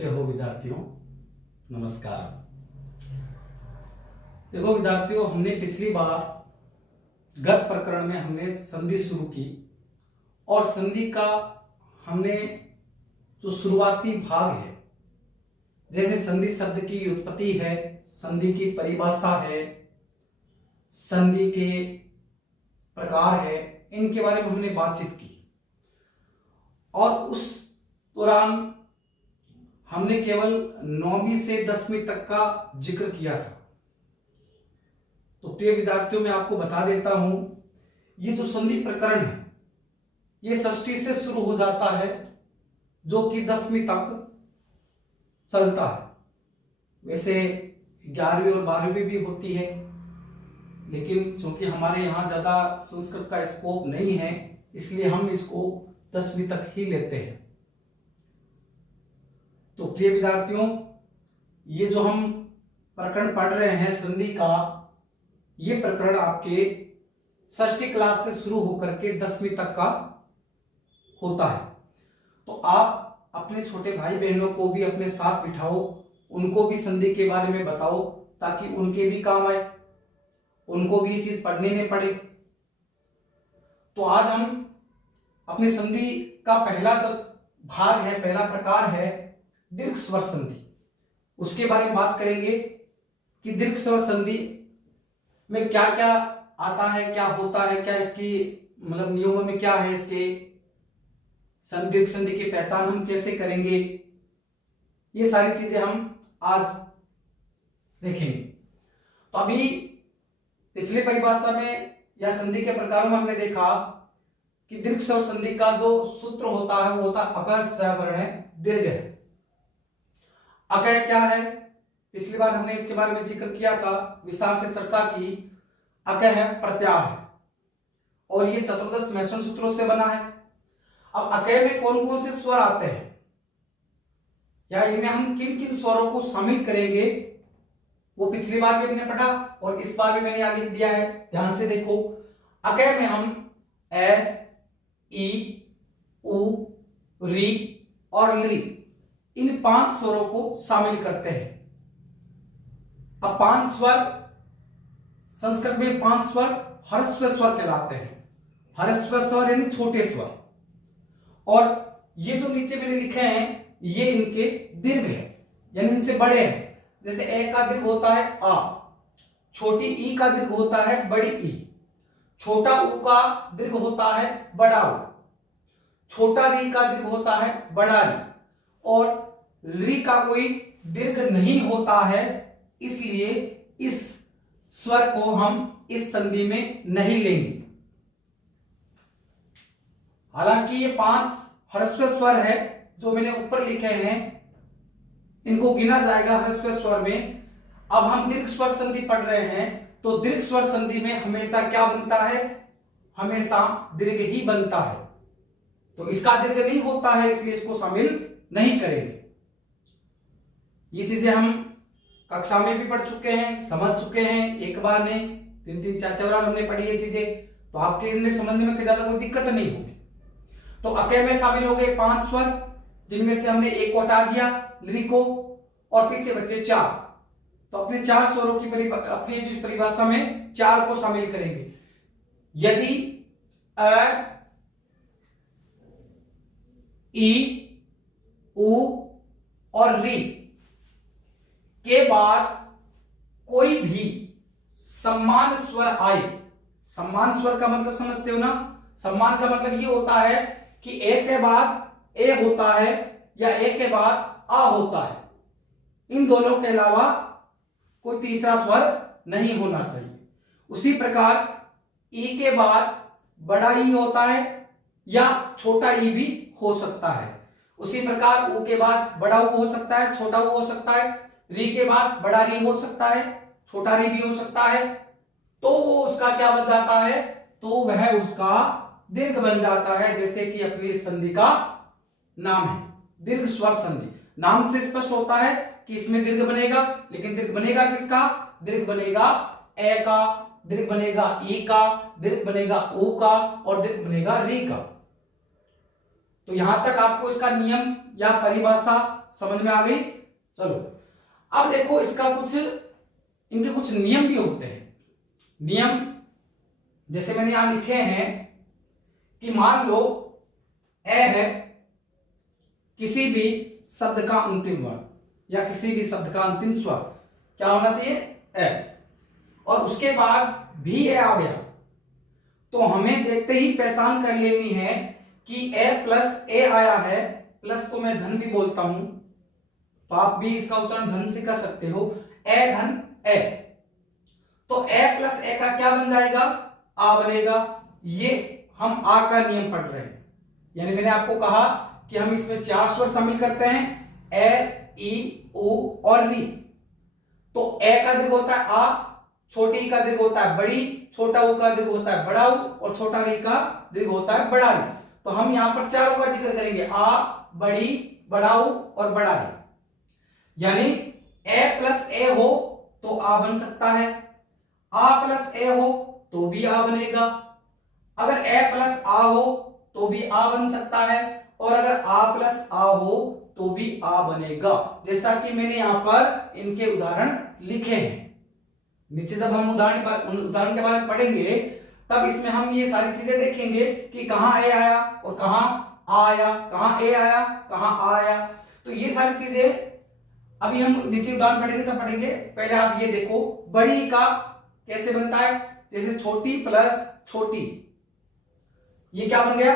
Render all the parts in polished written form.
कैसे हो विद्यार्थियों? नमस्कार। देखो विद्यार्थियों, हमने पिछली बार गत प्रकरण में हमने संधि शुरू की और संधि का हमने जो शुरुआती भाग है, जैसे संधि शब्द की उत्पत्ति है, संधि की परिभाषा है, संधि के प्रकार है, इनके बारे में हमने बातचीत की। और उस दौरान हमने केवल 9वीं से 10वीं तक का जिक्र किया था। तो प्रिय विद्यार्थियों, मैं आपको बता देता हूं, ये जो संधि प्रकरण है ये षष्ठी से शुरू हो जाता है, जो कि 10वीं तक चलता है। वैसे 11वीं और 12वीं भी होती है, लेकिन चूंकि हमारे यहाँ ज्यादा संस्कृत का स्कोप नहीं है, इसलिए हम इसको 10वीं तक ही लेते हैं। तो प्रिय विद्यार्थियों, ये जो हम प्रकरण पढ़ रहे हैं संधि का, ये प्रकरण आपके षष्ठी क्लास से शुरू होकर के 10वीं तक का होता है। तो आप अपने छोटे भाई बहनों को भी अपने साथ बिठाओ, उनको भी संधि के बारे में बताओ, ताकि उनके भी काम आए, उनको भी ये चीज पढ़ने नहीं पड़े। तो आज हम अपनी संधि का पहला जो भाग है, पहला प्रकार है दीर्घ स्वर संधि, उसके बारे में बात करेंगे कि दीर्घ स्वर संधि में क्या क्या आता है, क्या होता है, क्या इसकी मतलब नियमों में क्या है, इसके दीर्घ संधि की पहचान हम कैसे करेंगे, ये सारी चीजें हम आज देखेंगे। तो अभी पिछली परिभाषा में या संधि के प्रकारों में हमने देखा कि दीर्घ स्वर संधि का जो सूत्र होता है वो होता है अकह सवर्ण दीर्घ है। अकह क्या है? पिछली बार हमने इसके बारे में जिक्र किया था, विस्तार से चर्चा की। अकह है प्रत्याह है और ये चतुर्दश मैसन सूत्रों से बना है। अब अकह में कौन कौन से स्वर आते हैं या इनमें हम किन किन स्वरों को शामिल करेंगे, वो पिछली बार भी हमने पढ़ा और इस बार भी मैंने यहाँ लिख दिया है, ध्यान से देखो। अकह में हम ए, ई, उ, री और ली, इन 5 स्वरों को शामिल करते हैं। अब 5 स्वर, संस्कृत में 5 स्वर ह्रस्व स्वर कहलाते हैं। ह्रस्व स्वर यानी छोटे स्वर, और ये जो नीचे मैंने लिखे हैं ये इनके दीर्घ है, यानी इनसे बड़े हैं। जैसे ए का दीर्घ होता है आ, छोटी ई का दीर्घ होता है बड़ी ई, छोटा उ का दीर्घ होता है बड़ा उ, छोटा री का दीर्घ होता है बड़ा री, और री का कोई दीर्घ नहीं होता है, इसलिए इस स्वर को हम इस संधि में नहीं लेंगे। हालांकि ये 5 ह्रस्व स्वर है जो मैंने ऊपर लिखे हैं, इनको गिना जाएगा ह्रस्व स्वर में। अब हम दीर्घ स्वर संधि पढ़ रहे हैं, तो दीर्घ स्वर संधि में हमेशा क्या बनता है? हमेशा दीर्घ ही बनता है। तो इसका दीर्घ नहीं होता है, इसलिए इसको शामिल नहीं करेंगे। ये चीजें हम कक्षा में भी पढ़ चुके हैं, समझ चुके हैं, एक बार नहीं 3-3 4-4 बार हमने पढ़ी ये चीजें, तो आपके इनमें समझने में ज्यादा कोई दिक्कत नहीं होगी। तो अकह में शामिल हो गए 5 स्वर, जिनमें से हमने एक को हटा दिया, ली को, और पीछे बचे 4। तो अपने 4 स्वरों की अपनी जिस परिभाषा में 4 को शामिल करेंगे। यदि अ, ई, उ और री के बाद कोई भी सम्मान स्वर आए, सम्मान स्वर का मतलब समझते हो ना? सम्मान का मतलब ये होता है कि ए के बाद ए होता है या ए के बाद आ होता है, इन दोनों के अलावा कोई तीसरा स्वर नहीं होना चाहिए। उसी प्रकार ई के बाद बड़ा ई होता है या छोटा ई भी हो सकता है। उसी प्रकार उ के बाद बड़ा उ हो सकता है, छोटा उ हो सकता है। री के बाद बड़ा री हो सकता है, छोटा री भी हो सकता है। तो वो उसका क्या बन जाता है? तो वह उसका दीर्घ बन जाता है, जैसे कि अपनी इस संधि का नाम है दीर्घ स्वर संधि। नाम से स्पष्ट होता है कि इसमें दीर्घ बनेगा, लेकिन दीर्घ बनेगा किसका? दीर्घ बनेगा ए का, दीर्घ बनेगा ई का, दीर्घ बनेगा उ का, और दीर्घ बनेगा री का। तो यहां तक आपको इसका नियम या परिभाषा समझ में आ गई। चलो अब देखो इसका इनके कुछ नियम भी होते हैं। नियम जैसे मैंने यहां लिखे हैं कि मान लो ए है किसी भी शब्द का अंतिम वर्ण या किसी भी शब्द का अंतिम स्वर क्या होना चाहिए, ए, और उसके बाद भी ए आ गया, तो हमें देखते ही पहचान कर लेनी है कि ए प्लस ए आया है। प्लस को मैं धन भी बोलता हूं, तो आप भी इसका उच्चारण धन से कर सकते हो, ए धन ए। तो ए प्लस ए का क्या बन जाएगा, आ बनेगा। ये हम आ का नियम पढ़ रहे हैं, यानी मैंने आपको कहा कि हम इसमें 4 स्वर शामिल करते हैं, ए, ई, उ और री। तो ए का दीर्घ होता है आ, छोटी ई का दीर्घ होता है बड़ी, छोटा उ का दीर्घ होता है बड़ा उ और छोटा री का दीर्घ होता है बड़ा री। तो हम यहां पर चारों का जिक्र करेंगे, आ, बड़ी, बड़ा उ और बड़ा री। यानी ए प्लस ए हो तो आ बन सकता है, आ प्लस ए हो तो भी आ बनेगा, अगर ए प्लस आ हो तो भी आ बन सकता है, और अगर आ प्लस आ हो तो भी आ बनेगा। जैसा कि मैंने यहां पर इनके उदाहरण लिखे हैं। नीचे जब हम उदाहरण के बारे में पढ़ेंगे तब इसमें हम ये सारी चीजें देखेंगे कि कहां ए आया और कहां आ आया, कहां ए आया कहां आ आया। तो ये सारी चीजें अभी हम नीचे उदाहरण पढ़ेंगे तब पढ़ेंगे। पहले आप ये देखो बड़ी का कैसे बनता है, जैसे छोटी प्लस छोटी, ये क्या बन गया,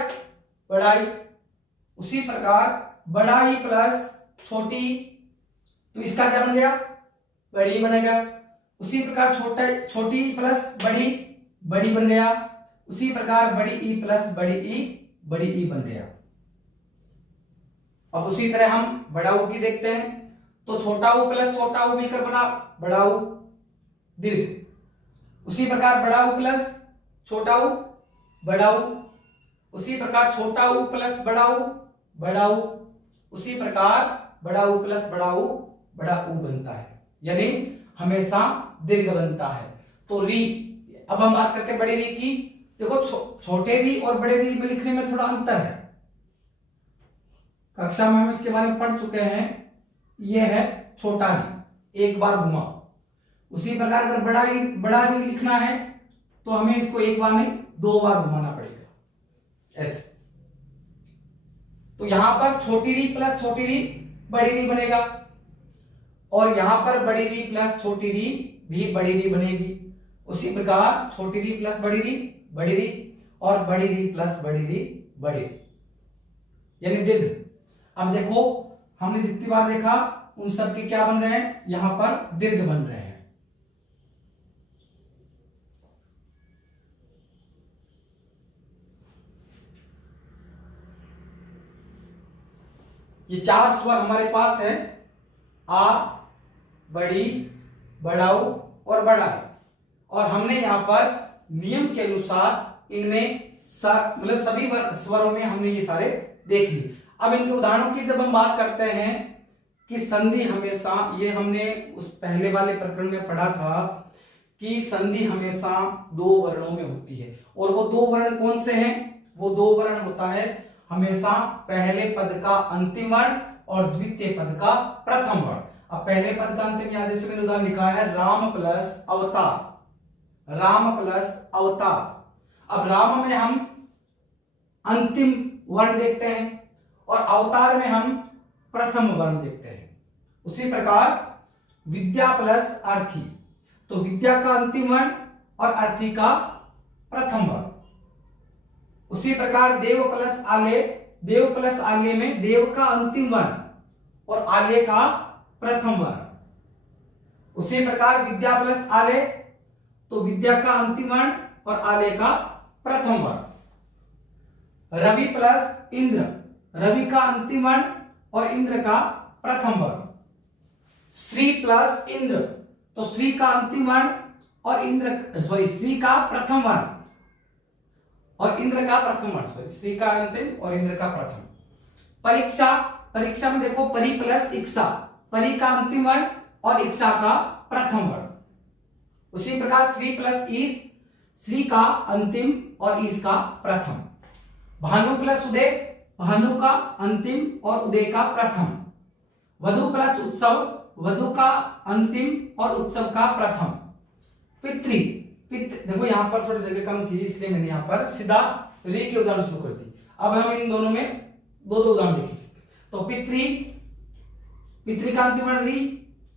बड़ाई। उसी प्रकार बड़ाई प्लस छोटी, तो इसका क्या बन गया, बड़ी बनेगा। उसी प्रकार छोटी प्लस बड़ी, बड़ी बन गया। उसी प्रकार बड़ी ई प्लस बड़ी ई, बड़ी ई बन गया। अब उसी तरह हम बड़ा ऊ की देखते हैं, तो छोटा ऊ प्लस छोटा ऊ मिलकर बना बड़ा ऊ दीर्घ। उसी प्रकार बड़ा ऊ प्लस छोटा ऊ बड़ा ऊ। उसी प्रकार छोटा ऊ प्लस बड़ा ऊ बड़ा ऊ। उसी प्रकार बड़ा ऊ प्लस बड़ा ऊ बड़ा ऊ बनता है, यानी हमेशा दीर्घ बनता है। तो री, अब हम बात करते हैं बड़े री की। देखो छोटे री और बड़े री में लिखने में थोड़ा अंतर है, कक्षा में हम इसके बारे में पढ़ चुके हैं। यह है छोटा री, एक बार घुमाओ। उसी प्रकार अगर बड़ा री लिखना है तो हमें इसको एक बार नहीं 2 बार घुमाना पड़ेगा, ऐसे। तो यहां पर छोटी री प्लस छोटी री बड़ी री बनेगा, और यहां पर बड़ी री प्लस छोटी री भी बड़ी री बनेगी। उसी प्रकार छोटी री प्लस बड़ी री और बड़ी री प्लस बड़ी री बड़ी री, यानी दीर्घ। अब देखो हमने जितनी बार देखा उन सब के क्या बन रहे हैं, यहां पर दीर्घ बन रहे हैं। ये 4 स्वर हमारे पास है, आ, बड़ी, बड़ाऊ और बड़ा। और हमने यहां पर नियम के अनुसार इनमें मतलब सभी स्वरों में हमने ये सारे देख लिए। अब इनके उदाहरणों की जब हम बात करते हैं कि संधि हमेशा, ये हमने उस पहले वाले प्रकरण में पढ़ा था कि संधि हमेशा 2 वर्णों में होती है। और वो 2 वर्ण कौन से हैं, वो 2 वर्ण होता है हमेशा पहले पद का अंतिम वर्ण और द्वितीय पद का प्रथम वर्ण। अब पहले पद का अंतिम, यहां जैसे मैंने उदाहरण लिखा है राम प्लस अवतार, राम प्लस अवतार। अब राम में हम अंतिम वर्ण देखते हैं और अवतार में हम प्रथम वर्ण देखते हैं। उसी प्रकार विद्या प्लस अर्थी, तो विद्या का अंतिम वर्ण और अर्थी का प्रथम वर्ण। उसी प्रकार देव प्लस आले, देव प्लस आले में देव का अंतिम वर्ण और आले का प्रथम वर्ण। उसी प्रकार विद्या प्लस आले, तो विद्या का अंतिम वर्ण और आले का प्रथम वर्ण। रवि प्लस इंद्र, रवि का अंतिम वर्ण और इंद्र का प्रथम वर्ण। श्री प्लस इंद्र, तो श्री का अंतिम वर्ण और श्री का प्रथम वर्ण और इंद्र का प्रथम वर्ण, श्री का अंतिम और इंद्र का प्रथम। परीक्षा, परीक्षा में देखो परी प्लस इक्षा, परी का अंतिम वर्ण और इक्षा का प्रथम वर्ण। उसी प्रकार श्री प्लस ईश, श्री का अंतिम और ईश का प्रथम। भानु प्लस उदय, भानु का अंतिम और उदय का प्रथम। वधु प्लस उत्सव, वधु का अंतिम और उत्सव का प्रथम। पितृ, देखो यहाँ पर थोड़ी जगह कम थी इसलिए मैंने यहाँ पर सीधा री के उदाहरण शुरू कर दी। अब हम इन दोनों में दो उदाहरण देखेंगे। तो पितृ का अंतिम वर्ण री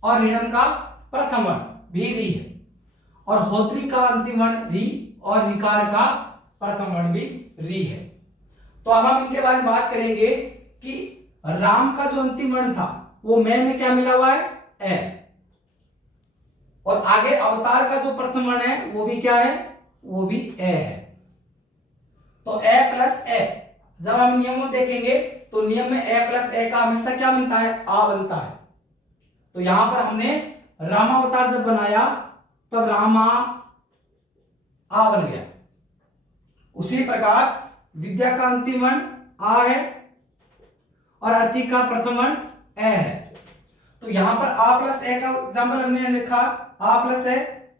और ऋणम का प्रथम वर्ण भी री है, और होत्री का अंतिम वर्ण री और निकार का प्रथम वर्ण भी री है। तो अब हम इनके बारे में बात करेंगे कि राम का जो अंतिम वर्ण था वो में क्या मिला हुआ है, ए, और आगे अवतार का जो प्रथम वर्ण है वो भी क्या है, वो भी ए है। तो ए प्लस ए, जब हम नियमों देखेंगे तो नियम में ए प्लस ए का हमेशा क्या बनता है, आ बनता है। तो यहां पर हमने रामावतार जब बनाया तब रामा आ बन गया। उसी प्रकार विद्या का अंतिम वर्ण आ है और अर्थी का प्रथम वर्ण ए है। तो यहां पर आ प्लस ए का एग्जाम्पल हमने लिखा, आ प्लस ए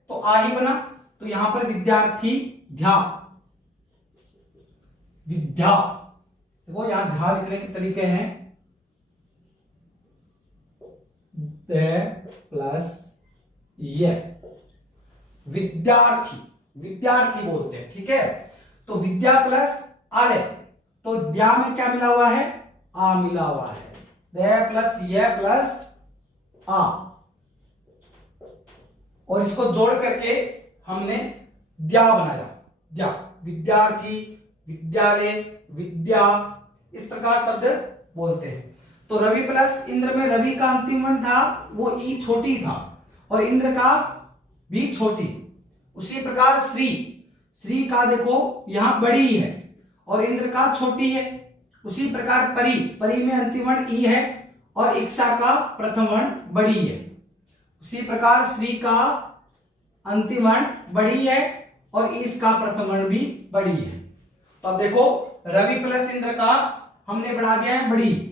तो आ ही बना। तो यहां पर विद्यार्थी ध्या, विद्या, देखो यहां ध्या लिखने के तरीके हैं, प्लस ये विद्यार्थी, विद्यार्थी बोलते हैं, ठीक है। तो विद्या प्लस आले, तो द्या में क्या मिला हुआ है, आ मिला हुआ है, दे प्लस ये प्लस आ, और इसको जोड़ करके हमने द्या बनाया, द्या, विद्यार्थी, विद्यालय, विद्या, इस प्रकार शब्द बोलते हैं। तो रवि प्लस इंद्र में रवि का अंतिम वर्ण था वो ई छोटी था और इंद्र का भी छोटी। उसी प्रकार श्री, श्री का देखो यहां बड़ी है और इंद्र का छोटी है। उसी प्रकार परी, परी में अंतिम वर्ण ई है और इक्षा का प्रथम वर्ण बड़ी है। उसी प्रकार श्री का अंतिम वर्ण बड़ी है और ईश का प्रथम वर्ण भी बड़ी है। तो अब देखो रवि प्लस इंद्र का हमने बढ़ा दिया है बड़ी।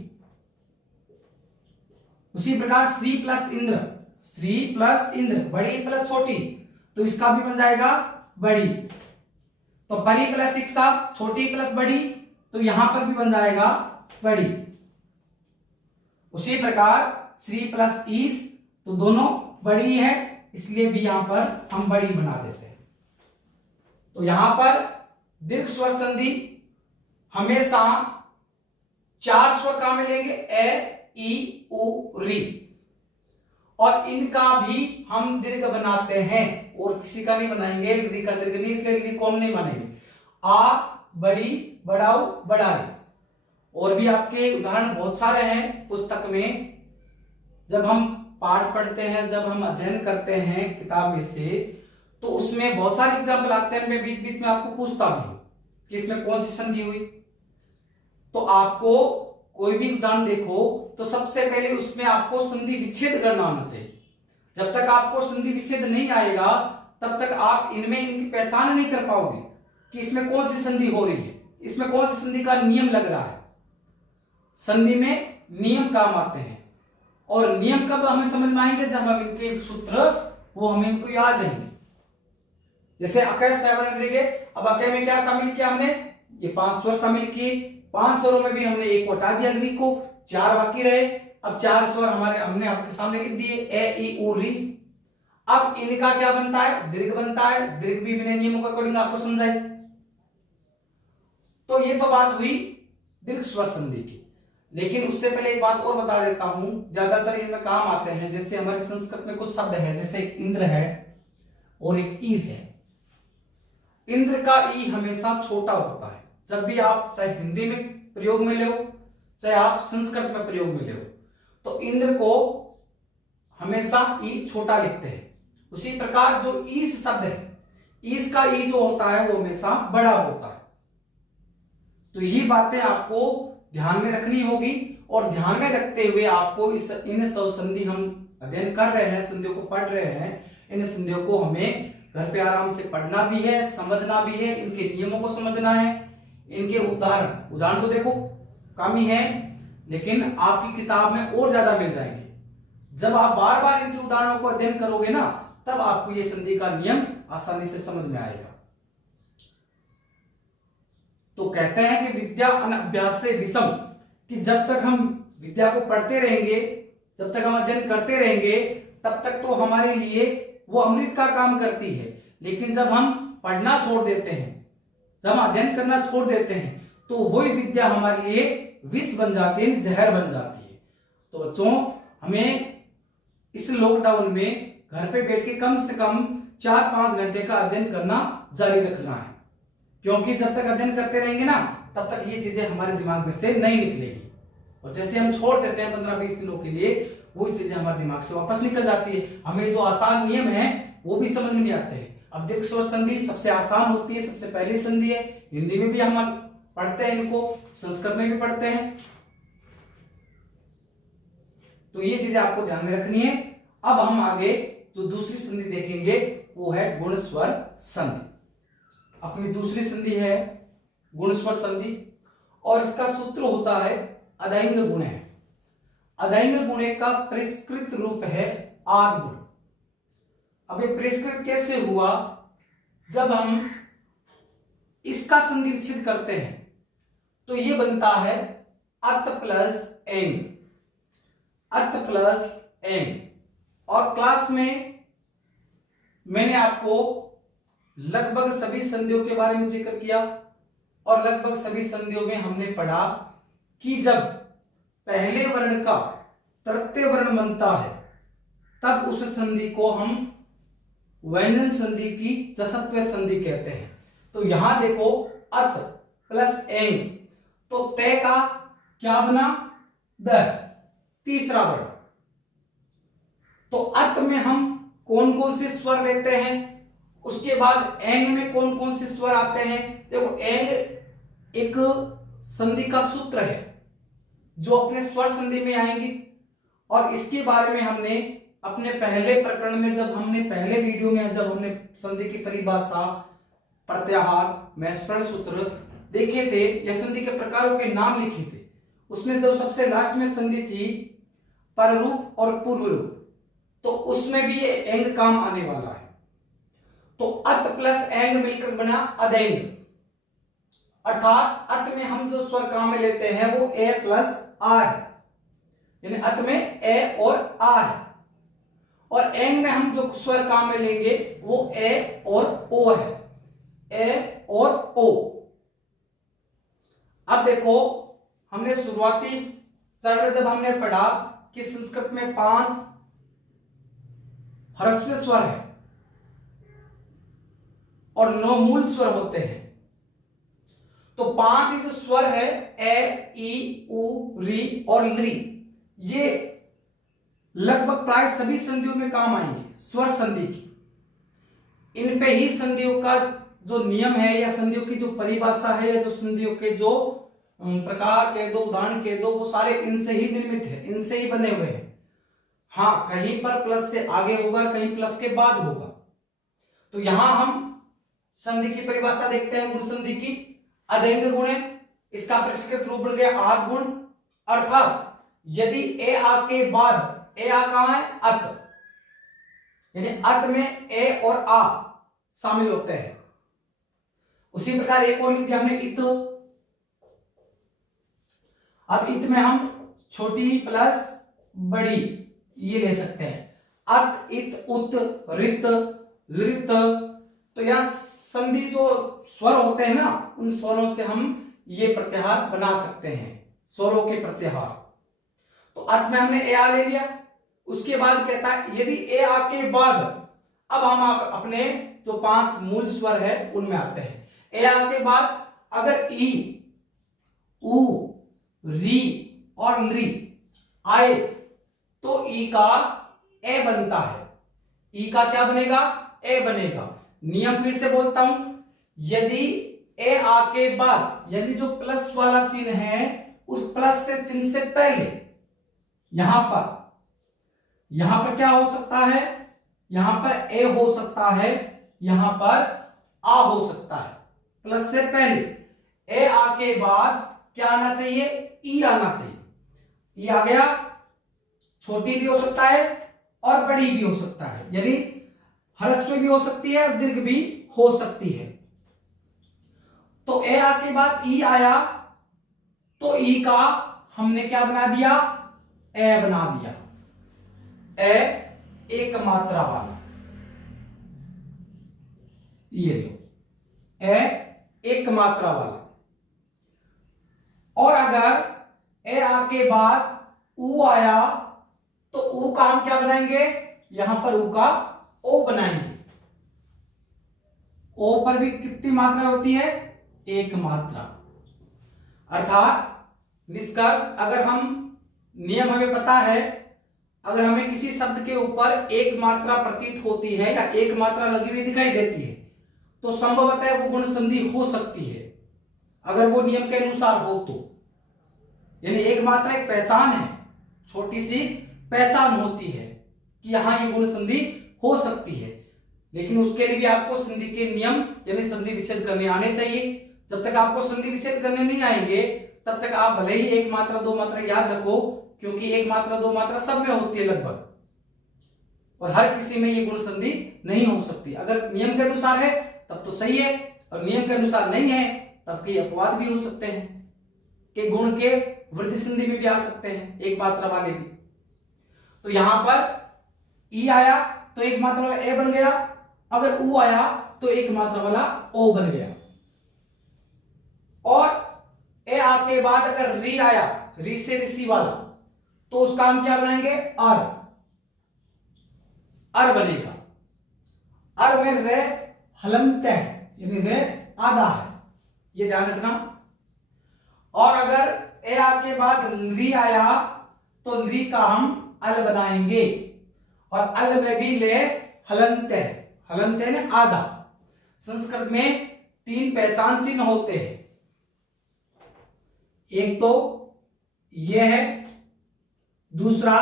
उसी प्रकार श्री प्लस इंद्र, श्री प्लस इंद्र, बड़ी प्लस छोटी, तो इसका भी बन जाएगा बड़ी। तो परी प्लस इक्षा, छोटी प्लस बड़ी, तो यहां पर भी बन जाएगा बड़ी। उसी प्रकार श्री प्लस ईश, तो दोनों बड़ी है इसलिए भी यहां पर हम बड़ी बना देते हैं। तो यहां पर दीर्घ स्वर संधि हमेशा 4 स्वर कहां मिलेंगे, ए, ई, उ, री, और इनका भी हम दीर्घ बनाते हैं और किसी का नहीं बनाएंगे, री का दीर्घ नहीं, इसलिए री को हम नहीं मानेंगे। आ, बड़ी, बढ़ाऊ, बढ़ाई, और भी आपके उदाहरण बहुत सारे हैं पुस्तक में। जब हम पाठ पढ़ते हैं, जब हम अध्ययन करते हैं किताब में से, तो उसमें बहुत सारे एग्जाम्पल आते हैं। मैं बीच बीच में आपको पूछता भी हूं कि इसमें कौन सी संधि हुई। तो आपको कोई भी उदाहरण देखो तो सबसे पहले उसमें आपको संधि विच्छेद करना आना चाहिए। जब तक आपको संधि विच्छेद नहीं आएगा तब तक आप इनमें इनकी पहचान नहीं कर पाओगे कि इसमें कौन सी संधि हो रही है, इसमें कौन सी संधि का नियम लग रहा है। संधि में नियम काम आते हैं, और नियम कब हमें समझ में आएंगे, जब हम इनके सूत्र वो हमें इनको याद रहेंगे। जैसे अकय सवर्ण दीर्घ, अब अकय में क्या शामिल किया हमने, ये 5 स्वर शामिल किए। 5 स्वरों में भी हमने एक हटा दिया दीर्घ को, 4 बाकी रहे। अब 4 स्वर हमने आपके सामने लिख दिए, ए, ई, उ, री। अब इनका क्या बनता है, दीर्घ बनता है। दीर्घ भी मैंने नियमों के अकॉर्डिंग आपको समझाए। तो ये तो बात हुई दीर्घ स्वर संधि की। लेकिन उससे पहले एक बात और बता देता हूं, ज्यादातर इनमें काम आते हैं। जैसे हमारे संस्कृत में कुछ शब्द है, जैसे एक इंद्र है और एक ईश है। इंद्र का ई हमेशा छोटा होता है। जब भी आप चाहे हिंदी में प्रयोग में ले, चाहे आप संस्कृत में प्रयोग में ले, तो इंद्र को हमेशा ई छोटा लिखते हैं। उसी प्रकार जो ईश शब्द है, ईश का ई जो होता है वो हमेशा बड़ा होता है। तो यही बातें आपको ध्यान में रखनी होगी, और ध्यान में रखते हुए आपको इन सब संधि हम अध्ययन कर रहे हैं, संधियों को पढ़ रहे हैं, इन संधियों को हमें घर पे आराम से पढ़ना भी है, समझना भी है, इनके नियमों को समझना है। इनके उदाहरण तो देखो कम ही है, लेकिन आपकी किताब में और ज्यादा मिल जाएंगे। जब आप बार बार इनके उदाहरणों को अध्ययन करोगे ना, तब आपको ये संधि का नियम आसानी से समझ में आएगा। तो कहते हैं कि विद्या अनभ्यास से विषम, कि जब तक हम विद्या को पढ़ते रहेंगे, जब तक हम अध्ययन करते रहेंगे, तब तक तो हमारे लिए वो अमृत का काम करती है। लेकिन जब हम पढ़ना छोड़ देते हैं, जब हम अध्ययन करना छोड़ देते हैं, तो वही विद्या हमारे लिए विष बन जाती है, जहर बन जाती है। तो बच्चों, हमें इस लॉकडाउन में घर पे बैठ के कम से कम 4-5 घंटे का अध्ययन करना जारी रखना है, क्योंकि जब तक अध्ययन करते रहेंगे ना, तब तक ये चीजें हमारे दिमाग में से नहीं निकलेगी। और जैसे हम छोड़ देते हैं 15-20 दिनों के लिए, वही चीजें हमारे दिमाग से वापस निकल जाती है। हमें जो आसान नियम है वो भी समझ में नहीं आते हैं। अब दीर्घ स्वर संधि सबसे आसान होती है, सबसे पहली संधि है। हिंदी में भी हम पढ़ते हैं इनको, संस्कृत में भी पढ़ते हैं, तो ये चीजें आपको ध्यान में रखनी है। अब हम आगे जो दूसरी संधि देखेंगे वो है गुण स्वर संधि। अपनी दूसरी संधि है गुण स्वर संधि, और इसका सूत्र होता है अदैंग गुणे। अदैंग गुणे का परिष्कृत रूप है आद गुण। अब ये परिष्कृत कैसे हुआ? जब हम इसका संधि विच्छेद करते हैं तो ये बनता है अत प्लस एंग, अत प्लस एंग। और क्लास में मैंने आपको लगभग सभी संधियों के बारे में जिक्र किया, और लगभग सभी संधियों में हमने पढ़ा कि जब पहले वर्ण का तृतीय वर्ण बनता है तब उस संधि को हम व्यंजन संधि की जसत्व संधि कहते हैं। तो यहां देखो अत प्लस एंग, तो तय का क्या बना? द, तीसरा वर्ण। तो अत में हम कौन कौन से स्वर लेते हैं, उसके बाद एंग में कौन कौन से स्वर आते हैं। देखो, एंग एक संधि का सूत्र है जो अपने स्वर संधि में आएंगी, और इसके बारे में हमने अपने पहले प्रकरण में, जब हमने पहले वीडियो में जब हमने संधि की परिभाषा, प्रत्याहार, महस्मरण सूत्र देखे थे या संधि के प्रकारों के नाम लिखे थे, उसमें जो सबसे लास्ट में संधि थी पररूप और पूर्व रूप, तो उसमें भी ये एंग काम आने वाला है। तो अत प्लस एंग मिलकर बना अदैंग, अर्थात अत में हम जो स्वर काम में लेते हैं वो ए प्लस आ है, यानी अत में ए और आ है, और एंग में हम जो स्वर काम में लेंगे वो ए और ओ है, ए और ओ। अब देखो, हमने शुरुआती चरण में जब हमने पढ़ा कि संस्कृत में 5 ह्रस्व स्वर है और 9 मूल स्वर होते हैं। तो 5 जो स्वर है ए, ई, उ, री और लृ, ये लगभग प्राय सभी संधियों में काम आएंगे, स्वर संधि की। इन पे ही संधियों का जो नियम है या संधियों की जो परिभाषा है या जो संधियों के जो प्रकार कह दो, उदाहरण कह दो, वो सारे इनसे ही निर्मित है, इनसे ही बने हुए हैं। हाँ, कहीं पर प्लस से आगे होगा, कहीं प्लस के बाद होगा। तो यहां हम संधि की परिभाषा देखते हैं गुण संधि की। अदैंग गुण है, इसका परिष्कृत रूप बन गया आद गुण, अर्थात यदि ए आ के बाद, ए आ कहां है? अत, यानी अत में ए और आ शामिल होते हैं। उसी प्रकार एक और लिख दिया हमने इत। अब इत में हम छोटी प्लस बड़ी ये ले सकते हैं, अत, इत, उत, रित, लृत। तो यहां संधि जो स्वर होते हैं ना, उन स्वरों से हम ये प्रत्याहार बना सकते हैं, स्वरों के प्रत्याहार। तो अत में हमने ए आ ले लिया, उसके बाद कहता है यदि ए आ के बाद, अब हम अपने जो 5 मूल स्वर है उनमें आते हैं। ए आ के बाद अगर ई, उ, री और लृ आए तो ई का ए बनता है। ई का क्या बनेगा? ए बनेगा। नियम फिर से बोलता हूं, यदि ए आ के बाद, यदि जो प्लस वाला चिन्ह है उस प्लस से चिन्ह से पहले यहां पर क्या हो सकता है? यहां पर ए हो सकता है, यहां पर आ हो सकता है। प्लस से पहले ए आ के बाद क्या आना चाहिए? ई आना चाहिए। ई आ गया, छोटी भी हो सकता है और बड़ी भी हो सकता है, यानी ह्रस्व भी हो सकती है और दीर्घ भी हो सकती है। तो ए आ के बाद ई आया, तो ई का हमने क्या बना दिया, ए बना दिया। ए एक मात्रा वाला, ये लो, ए एक मात्रा वाला। और अगर ए आ के बाद ऊ आया, तो ऊ का हम क्या बनाएंगे, यहां पर ऊ का ओ बनाएंगे। ओ पर भी कितनी मात्रा होती है, एक मात्रा। अर्थात निष्कर्ष, अगर हम, नियम हमें पता है, अगर हमें किसी शब्द के ऊपर एक मात्रा प्रतीत होती है या एक मात्रा लगी हुई दिखाई देती है, तो संभवतः वो गुण संधि हो सकती है, अगर वो नियम के अनुसार हो तो। यानी एक मात्रा एक पहचान है, छोटी सी पहचान होती है कि यहां ये गुण संधि हो सकती है। लेकिन उसके लिए भी आपको संधि के नियम यानी संधि विच्छेद करने आने चाहिए। जब तक आपको संधि विच्छेद करने नहीं आएंगे, तब तक आप भले ही एक मात्रा दो मात्रा याद रखो, क्योंकि एक मात्रा दो मात्रा सब में होती है लगभग, और हर किसी में ये गुण संधि नहीं हो सकती। अगर नियम के अनुसार है तब तो सही है, और नियम के अनुसार नहीं है तब कई अपवाद भी हो सकते हैं कि गुण के वृद्धि संधि में भी आ सकते हैं, एक मात्रा वाले भी। तो यहां पर ई आया तो एक मात्रा वाला ए बन गया, अगर ऊ आया तो एक मात्रा वाला ओ बन गया। और ए आके बाद अगर री आया, री से ऋषि वाला, तो उसका हम क्या बनाएंगे, अर, अर बनेगा। अर में रे हलंत है, यानी रे आधा है, ये ध्यान रखना। और अगर ए आके बाद री आया, तो री का हम अल बनाएंगे, और अल में भी ले हलंत है, हलंत है ना आधा। संस्कृत में तीन पहचान चिन्ह होते हैं, एक तो ये है, दूसरा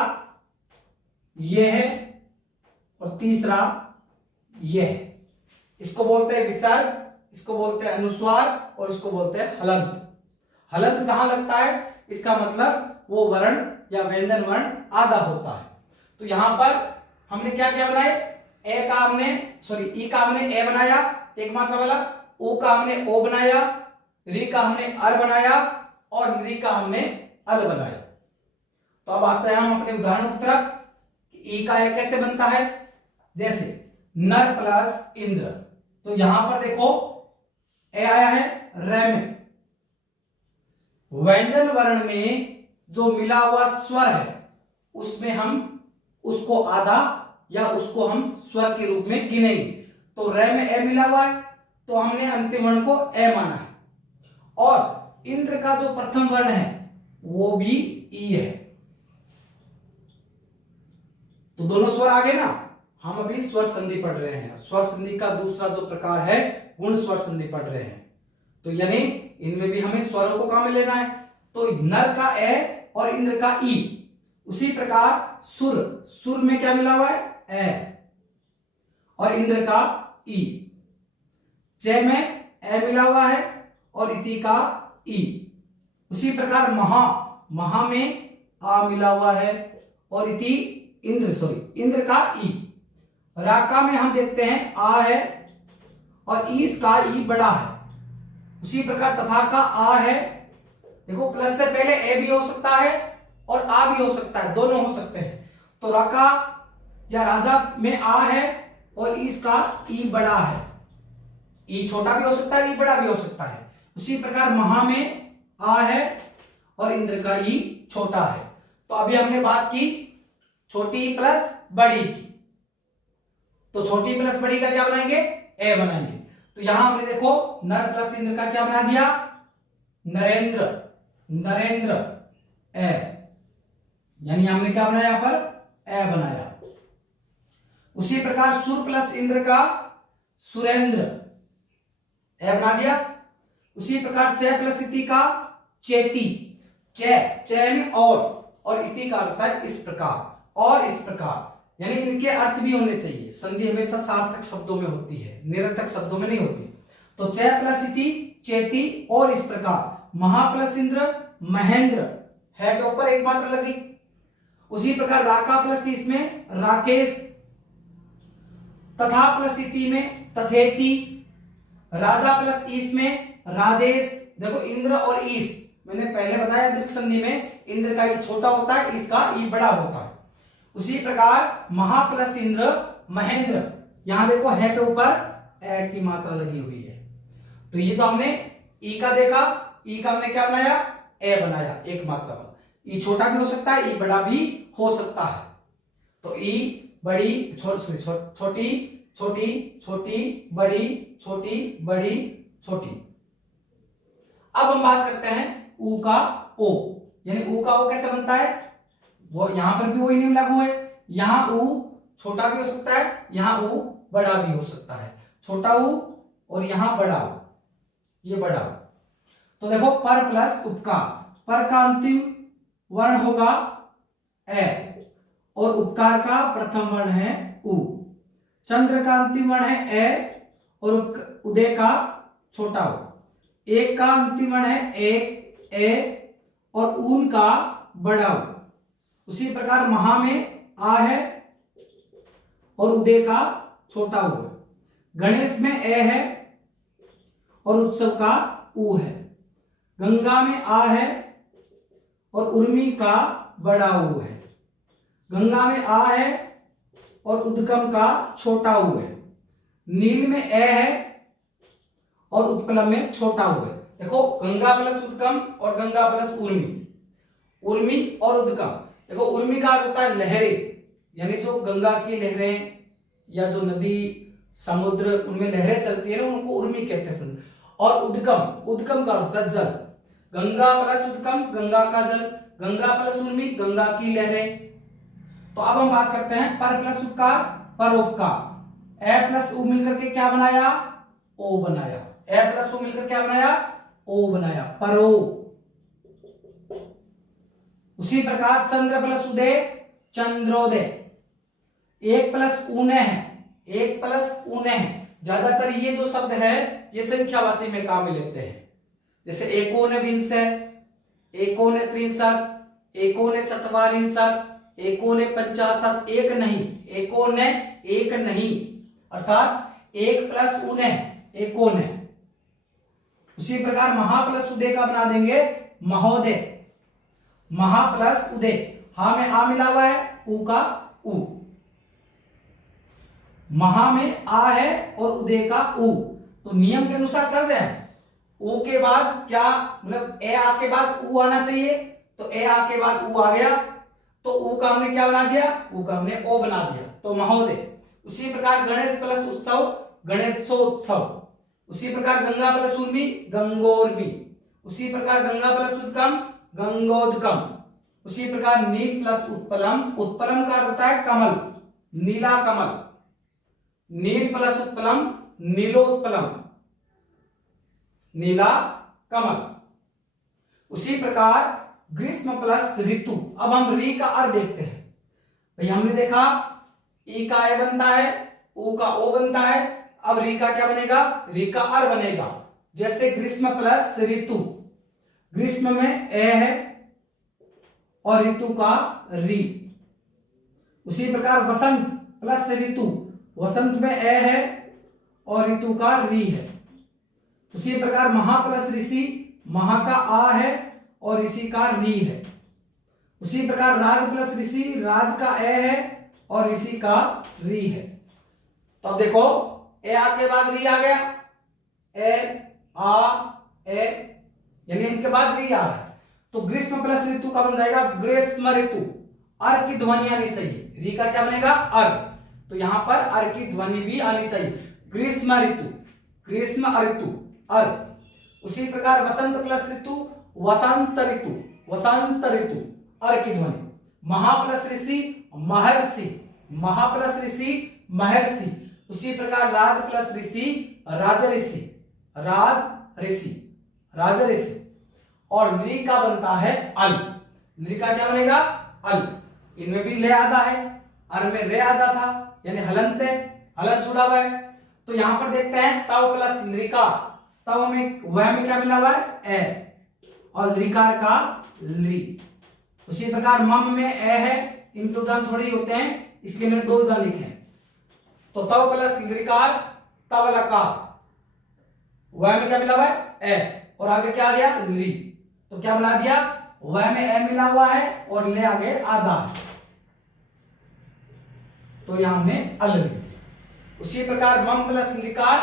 ये है, और तीसरा ये है। इसको बोलते हैं विसर्ग, इसको बोलते हैं अनुस्वार, और इसको बोलते हैं हलंत। हलंत जहां लगता है इसका मतलब वो वर्ण या व्यंजन वर्ण आधा होता है। तो यहां पर हमने क्या क्या बनाए, ए का हमने ई का हमने ए बनाया एक मात्रा वाला, ओ का हमने ओ बनाया, री का हमने अर बनाया, और री का हमने अल बनाया। तो अब आते हैं हम अपने उदाहरणों की तरफ। ई का ए कैसे बनता है, जैसे नर प्लस इंद्र। तो यहां पर देखो ए आया है रे में, व्यंजन वर्ण में जो मिला हुआ स्वर है उसमें हम उसको आधा या उसको हम स्वर के रूप में गिनेंगे। तो रे में ए मिला हुआ है, तो हमने अंतिम वर्ण को ए माना है। और इंद्र का जो प्रथम वर्ण है वो भी ई है, तो दोनों स्वर आ गए ना। हम अभी स्वर संधि पढ़ रहे हैं, स्वर संधि का दूसरा जो प्रकार है गुण स्वर संधि पढ़ रहे हैं। तो यानी इनमें भी हमें स्वरों को काम में लेना है। तो नर का ए और इंद्र का ई, उसी प्रकार सुर, सुर में क्या मिला हुआ है, ए, और इंद्र का ई। च में ए मिला हुआ है और इति का ई। उसी प्रकार महा, महा में आ मिला हुआ है और इति इंद्र का ई। राका में हम देखते हैं आ है और ईस का ई बड़ा है। उसी प्रकार तथा का आ है, देखो प्लस से पहले ए भी हो सकता है और आ भी हो सकता है, दोनों हो सकते हैं। तो राका या राजा में आ है और ईस का ई बड़ा है, ई छोटा भी हो सकता है, ई बड़ा भी हो सकता है। उसी प्रकार महा में आ है और इंद्र का ई छोटा है। तो अभी हमने बात की छोटी प्लस बड़ी की, तो छोटी प्लस बड़ी का क्या बनाएंगे, ए बनाएंगे। तो यहां हमने देखो नर प्लस इंद्र का क्या बना दिया, नरेंद्र, नरेंद्र ए, यानी हमने क्या बनाया यहां पर, ए बनाया। उसी प्रकार सुर प्लस इंद्र का सुरेंद्र, ए बना दिया। उसी प्रकार च प्लस इति का चेती, चैन और इति का अर्थ है इस प्रकार और इस प्रकार, यानी इनके अर्थ भी होने चाहिए। संधि हमेशा सार्थक शब्दों में होती है, निरर्थक शब्दों में नहीं होती। तो च प्लस इति चेती और इस प्रकार। महा प्लस इंद्र महेंद्र, है के ऊपर एक मात्रा लगी। उसी प्रकार राका प्लस इसमें राकेश, तथा प्लस इति में तथेति, राजा प्लस ईस में राजेश। देखो इंद्र और ईस, मैंने पहले बताया दीर्घ संधि में इंद्र का ई छोटा होता है, इसका ई बड़ा होता है। उसी प्रकार महा प्लस इंद्र महेंद्र, यहां देखो है के ऊपर ए की मात्रा लगी हुई है। तो ये तो हमने ई का देखा, ई का हमने क्या बनाया, ए बनाया एक मात्रा वाला। ई छोटा भी हो सकता है, ई बड़ा भी हो सकता है। तो ई बड़ी छोटी छोटी छोटी बड़ी छोटी बड़ी छोटी। अब हम बात करते हैं ऊ का ओ, यानी ऊ का ओ कैसे बनता है, वो यहां पर भी वही नियम लागू है। यहां ऊ छोटा भी हो सकता है, यहां ऊ बड़ा भी हो सकता है। छोटा ऊ और यहां बड़ा ऊ, ये बड़ा ऊ। तो देखो पर प्लस उपकार, पर का अंतिम वर्ण होगा ए और उपकार का प्रथम वर्ण है उ। चंद्र का अंतिम वर्ण है ए और उदय का छोटा उ। एक का अंतिम वर्ण है एक ए और ऊन का बड़ा उ। उसी प्रकार महा में आ है और उदय का छोटा उ है। गणेश में ए है और उत्सव का ऊ है। गंगा में आ है और उर्मी का बड़ा ऊ है। गंगा में आ है और उद्गम का छोटा ऊ है। नील में ए है और उत्पलम में छोटा ऊ है। देखो गंगा प्लस उद्गम और गंगा प्लस उर्मी, उर्मी और उद्गम। देखो उर्मी का अर्थ होता है लहरें, यानी जो गंगा की लहरें या जो नदी समुद्र उनमें लहरें चलती है ना, उनको उर्मी कहते हैं। और उद्गम, उद्गम का अर्थ है जल। गंगा प्लस उद्गम गंगा का जल, गंगा प्लस उर्मी गंगा की लहरें। तो अब हम बात करते हैं पर प्लस उपकार परोपकार। ए प्लस उ मिलकर के क्या बनाया, ओ बनाया। ए प्लस उ मिलकर क्या बनाया, ओ बनाया, परो। उसी प्रकार चंद्र प्लस उदय चंद्रोदय। एक प्लस ऊने है, एक प्लस ऊने है। ज्यादातर ये जो शब्द है ये संख्यावाची में काम में लेते हैं। जैसे एकोन विंश, एकोन त्रिंशत्, एकोन चत्वारिंशत्, एकोने 50, एक नहीं, एकोने एक नहीं, अर्थात एक प्लस ऊने एकोन है। उसी प्रकार महा प्लस उदय का बना देंगे महोदय। महा प्लस उदय, हा में आ मिला हुआ है, ऊ का ऊ। महा में आ है और उदय का ऊ, तो नियम के अनुसार चल रहे हैं। ऊ के बाद क्या, मतलब ए आ के बाद ऊ आना चाहिए, तो ए आ के बाद ऊ आ गया, तो ऊ का हमने क्या बना दिया, ऊ का हमने ओ बना दिया, तो महोदय। उसी प्रकार गणेश प्लस उत्सव गणेशोत्सव। उसी प्रकार गंगा प्लस उर्मी गंगोर्मी। उसी प्रकार गंगा प्लस उद्गम गंगोदगम। उसी प्रकार नील प्लस उत्पलम, उत्पलम का अर्थ होता है कमल, नीला कमल। नील प्लस उत्पलम नीलोत्पलम, नीला कमल। उसी प्रकार ग्रीष्म प्लस ऋतु। अब हम री का अर्थ देखते हैं। भाई हमने देखा ई का ए बनता है, ऊ का ओ बनता है, अब री का क्या बनेगा, री का अर बनेगा। जैसे ग्रीष्म प्लस ऋतु, ग्रीष्म में ए है और ऋतु का री। उसी प्रकार वसंत प्लस ऋतु, वसंत में ए है और ऋतु का री है। उसी प्रकार महा प्लस ऋषि, महा का आ है और ऋषि का री है। उसी प्रकार राज प्लस ऋषि, राज का ए है और ऋषि का री है। तो अब देखो ए आ के बाद री आ गया, ए आ ए, यानी इनके बाद री आ रहा है, तो ग्रीष्म प्लस ऋतु का बन जाएगा ग्रीष्म ऋतु। अर की ध्वनि आनी चाहिए, री का क्या बनेगा अर, तो यहां पर अर की ध्वनि भी आनी चाहिए, ग्रीष्म ऋतु, ग्रीष्म ऋतु अर। उसी प्रकार वसंत प्लस ऋतु वसंत ऋतु, वसंत ऋतु अर की ध्वनि। महा प्लस ऋषि महर्षि, महा प्लस ऋषि महर्षि। उसी प्रकार राज प्लस ऋषि राजऋषि, राज ऋषि, राजऋषि। और ली का बनता है अल, ली का क्या बनेगा अल। इनमें भी ले आधा है, अर में रे आधा था, यानी हलंत है, हलन जुड़ा हुआ है। तो यहां पर देखते हैं तव प्लस लिका, तव में वह में क्या मिला हुआ है ए और लिकार का ली। उसी प्रकार मम में ए है, इनके उदाहरण थोड़े ही होते हैं इसलिए मैंने दो उदाहरण लिखे हैं। तो तव प्लस लिकार तव लकार, वह में क्या मिला हुआ है? ए, और आगे क्या आ गया? ली। तो क्या बना दिया? वह में ए मिला हुआ है और ले आगे आधा है, तो यहां हमने अल लिख दिया। उसी प्रकार मम प्लस लिकार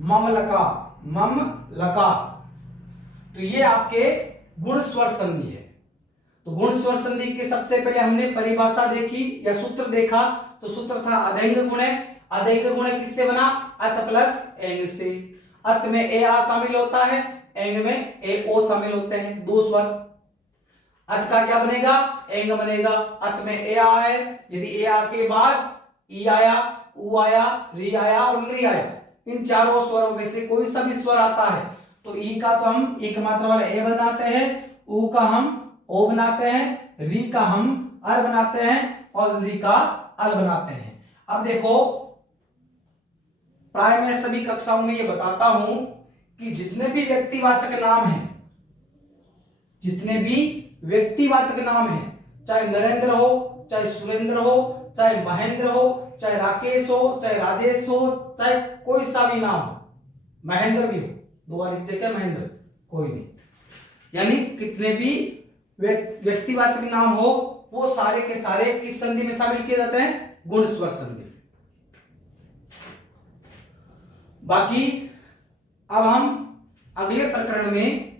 ममलका, ममलका। तो ये आपके गुण स्वर संधि है। तो गुण स्वर संधि के सबसे पहले हमने परिभाषा देखी या सूत्र देखा, तो सूत्र था अधैंग गुण। अधैंग गुण किससे बना? अत प्लस एंग से। अत में ए आ शामिल होता है, एंग में ए ओ शामिल होते हैं, दो स्वर। अत का क्या बनेगा? एंग बनेगा। अत में ए आ है, यदि ए आ के बाद ई आया, उ आया, री आया और ली आया, इन चारों स्वरों में से कोई सा भी स्वर आता है तो ई का तो हम एक मात्रा वाला ए बनाते हैं, उ का हम ओ बनाते हैं, री का हम अर बनाते हैं और ली का अल बनाते हैं। अब देखो, प्राय मैं सभी कक्षाओं में ये बताता हूं कि जितने भी व्यक्तिवाचक नाम हैं, जितने भी व्यक्तिवाचक नाम हैं, चाहे नरेंद्र हो, चाहे सुरेंद्र हो, चाहे महेंद्र हो, चाहे राकेश हो, चाहे राजेश हो, चाहे कोई सा भी नाम हो, महेंद्र भी हो, दो बार लिख देकर महेंद्र, कोई नहीं, यानी कितने भी व्यक्तिवाचक नाम हो वो सारे के सारे किस संधि में शामिल किए जाते हैं? गुण स्वर संधि। बाकी अब हम अगले प्रकरण में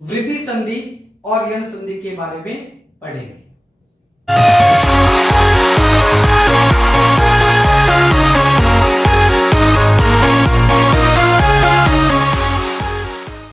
वृद्धि संधि और यण संधि के बारे में पढ़ेंगे।